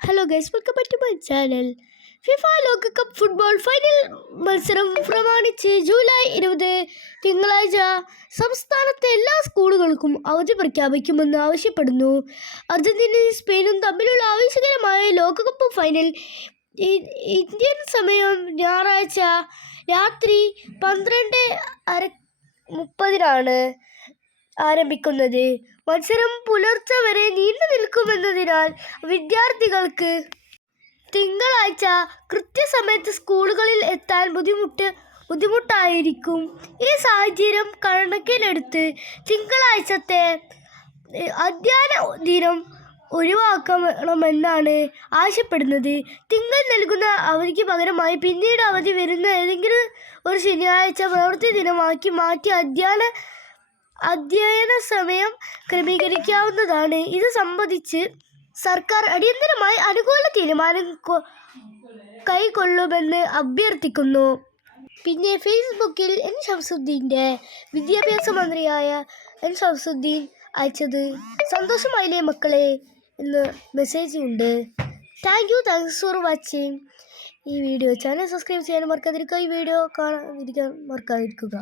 Hello guys, welcome back to my channel. FIFA ലോകകപ്പ് football final മത്സരം പ്രമാണിച്ച് July 20 തിങ്കളാഴ്ച സംസ്ഥാനത്തെ എല്ലാ സ്കൂളുകൾക്കും അവധി പ്രഖ്യാപിക്കുമെന്ന് ആവശ്യപ്പെടുന്നു. അർജന്റീനയും സ്പെയിനും തമ്മിലുള്ള ആവേശകരമായ ലോകകപ്പ് ഫൈനൽ ഇന്ത്യൻ സമയം ഞായറാഴ്ച രാത്രി 12:30 ആരംഭിക്കുന്നത്. മത്സരം പുലർച്ചെ വരെ നീണ്ടു നിൽക്കുമെന്നതിനാൽ വിദ്യാർത്ഥികൾക്ക് തിങ്കളാഴ്ച കൃത്യസമയത്ത് സ്കൂളുകളിൽ എത്താൻ ബുദ്ധിമുട്ടായിരിക്കും. ഈ സാഹചര്യം കണക്കിലെടുത്ത് തിങ്കളാഴ്ചത്തെ അധ്യയന ദിനം ഒഴിവാക്കണമെന്നാണ് ആവശ്യപ്പെടുന്നത്. തിങ്കൾ നൽകുന്ന അവധിക്ക് പകരമായി പിന്നീട് അവധി വരുന്ന ഏതെങ്കിലും ഒരു ശനിയാഴ്ച പ്രവൃത്തി ദിനമാക്കി മാറ്റി അധ്യയന സമയം ക്രമീകരിക്കാവുന്നതാണ്. ഇത് സംബന്ധിച്ച് സർക്കാർ അടിയന്തരമായി അനുകൂല തീരുമാനം കൈക്കൊള്ളുമെന്ന് അഭ്യർത്ഥിക്കുന്നു. പിന്നെ ഫേസ്ബുക്കിൽ ഷംസുദ്ദീൻ്റെ വിദ്യാഭ്യാസ മന്ത്രിയായ ഷംസുദ്ദീൻ അയച്ചത് സന്തോഷമായില്ലേ മക്കളെ എന്ന് മെസ്സേജ് ഉണ്ട്. താങ്ക്സ് ഫോർ വാച്ചിങ് ഈ വീഡിയോ. ചാനൽ സബ്സ്ക്രൈബ് ചെയ്യാൻ മറക്കാതിരിക്കുക. ഈ വീഡിയോ കാണാതിരിക്കാൻ മറക്കാതിരിക്കുക.